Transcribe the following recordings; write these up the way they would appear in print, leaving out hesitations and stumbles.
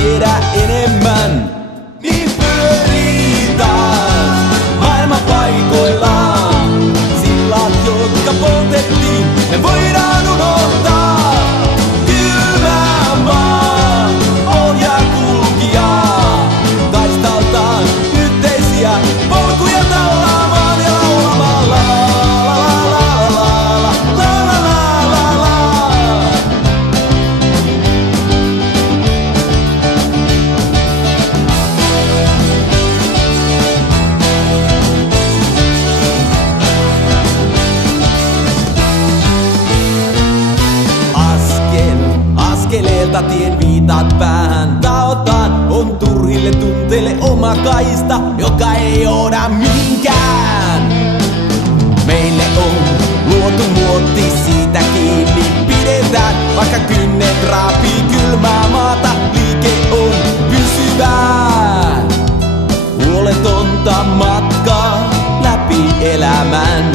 tiedä enemmän. Niin pyörii taas maailma paikoillaan. Sillat, jotka poltettiin, me voidaan unohtaa. Kylmä maa, ohjaakulkijaa. Taistaltaan yhteisiä polkuja tallaamaan ja laulamaan la la la la la la la la. Askeleelta tien viitaat päähän taotaan. On turhille tunteille oma kaista, joka ei johda mihinkään. Meille on luotu muotti, siitä kiinni pidetään. Vaikka kynnet raapii kylmää maata, liike on pysyvää. Huoletonta matkaa läpi elämän.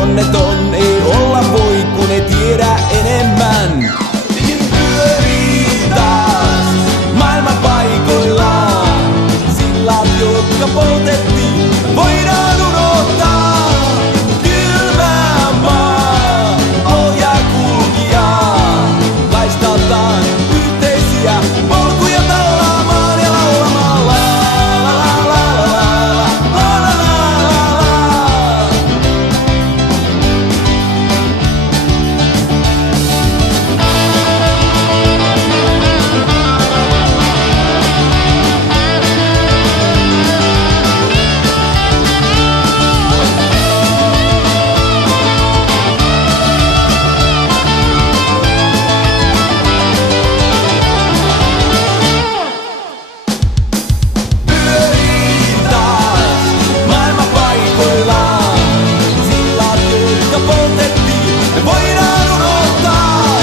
Onneton ei olla voi, kun ei tiedä enemmän. Niin pyörii taas maailma paikoillaan. Sillat, jotka poltettiin, voidaan unohtaa. Kylmä maa, ohjaakulkijaa. Kaistaltaan yhteisiä polkuja tallaamaan ja laulamaan la la la la la la la la. Voidaan unohtaa.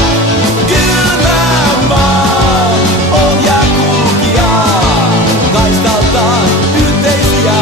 Kylmä maa, ohjaakulkijaa. Kaistaltaan yhteisiä